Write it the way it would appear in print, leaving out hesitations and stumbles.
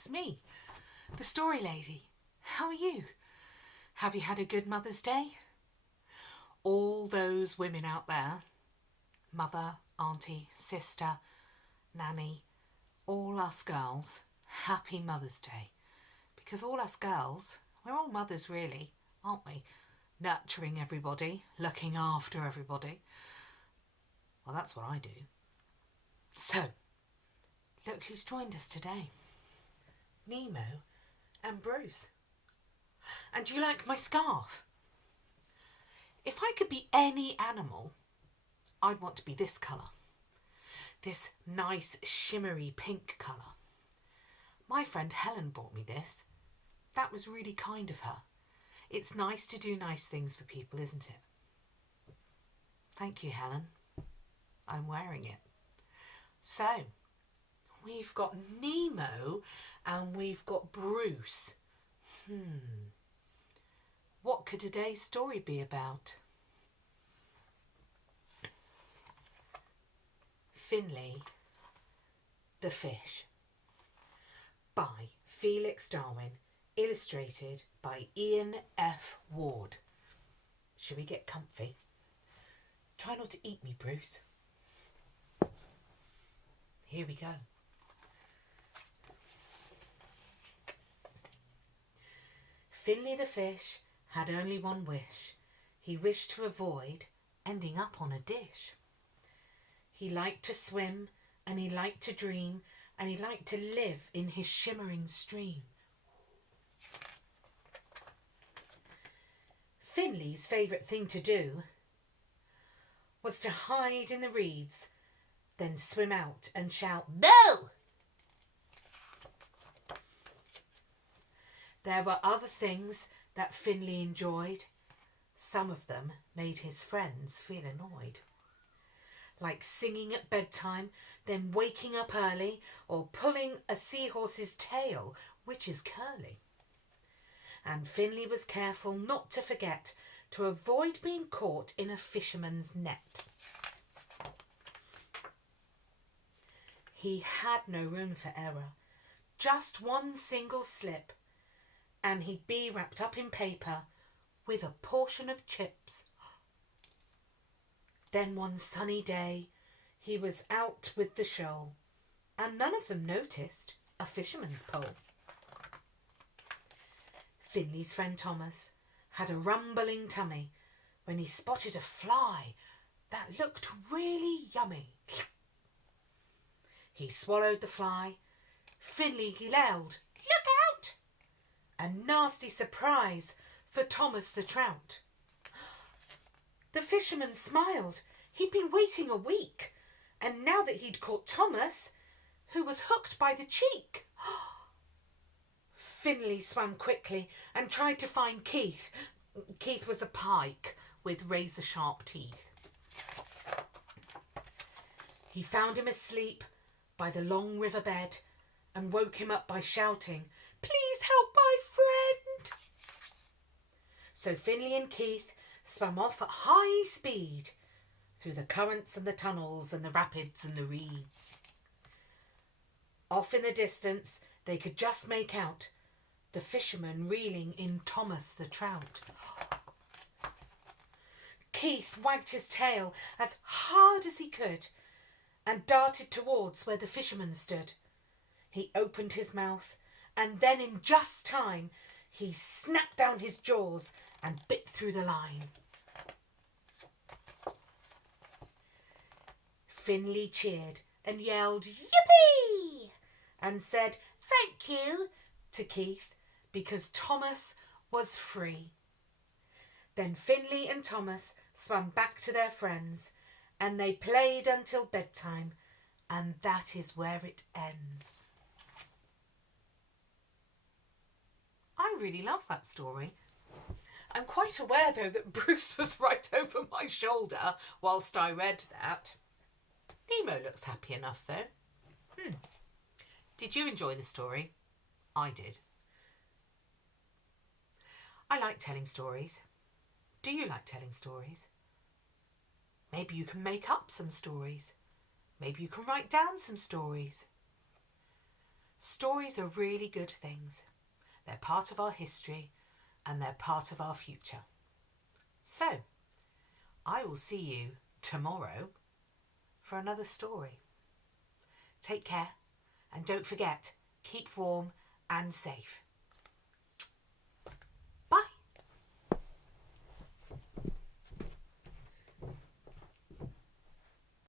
it's me, the Story Lady. How are you? Have you had a good Mother's Day? All those women out there, mother, auntie, sister, nanny, all us girls, happy Mother's Day. Because all us girls, we're all mothers really, aren't we? Nurturing everybody, looking after everybody. Well, that's what I do. So, look who's joined us today. Nemo and Bruce. And do you like my scarf? If I could be any animal, I'd want to be this colour. This nice shimmery pink colour. My friend Helen bought me this. That was really kind of her. It's nice to do nice things for people, isn't it? Thank you, Helen. I'm wearing it. So, we've got Nemo and we've got Bruce. What could today's story be about? Finnley the Fish by Felix Darwin, illustrated by Ian F. Ward. Shall we get comfy? Try not to eat me, Bruce. Here we go. Finnley the Fish had only one wish. He wished to avoid ending up on a dish. He liked to swim, and he liked to dream, and he liked to live in his shimmering stream. Finnley's favourite thing to do was to hide in the reeds, then swim out and shout, "No!" There were other things that Finnley enjoyed. Some of them made his friends feel annoyed. Like singing at bedtime, then waking up early, or pulling a seahorse's tail, which is curly. And Finnley was careful not to forget to avoid being caught in a fisherman's net. He had no room for error, just one single slip, and he'd be wrapped up in paper with a portion of chips. Then one sunny day, he was out with the shoal, and none of them noticed a fisherman's pole. Finnley's friend Thomas had a rumbling tummy when he spotted a fly that looked really yummy. He swallowed the fly. Finnley yelled, "Look out!" A nasty surprise for Thomas the trout. The fisherman smiled. He'd been waiting a week, and now that he'd caught Thomas, who was hooked by the cheek. Finnley swam quickly and tried to find Keith. Keith was a pike with razor-sharp teeth. He found him asleep by the long riverbed and woke him up by shouting, "Please help my friend!" So Finnley and Keith swam off at high speed through the currents and the tunnels and the rapids and the reeds. Off in the distance, they could just make out the fisherman reeling in Thomas the trout. Keith wagged his tail as hard as he could and darted towards where the fisherman stood. He opened his mouth, and then in just time, he snapped down his jaws and bit through the line. Finnley cheered and yelled, "Yippee!" and said, "Thank you," to Keith, because Thomas was free. Then Finnley and Thomas swam back to their friends, and they played until bedtime, and that is where it ends. I really love that story. I'm quite aware, though, that Bruce was right over my shoulder whilst I read that. Nemo looks happy enough, though. Did you enjoy the story? I did. I like telling stories. Do you like telling stories? Maybe you can make up some stories. Maybe you can write down some stories. Stories are really good things. They're part of our history and they're part of our future. So, I will see you tomorrow for another story. Take care and don't forget, keep warm and safe.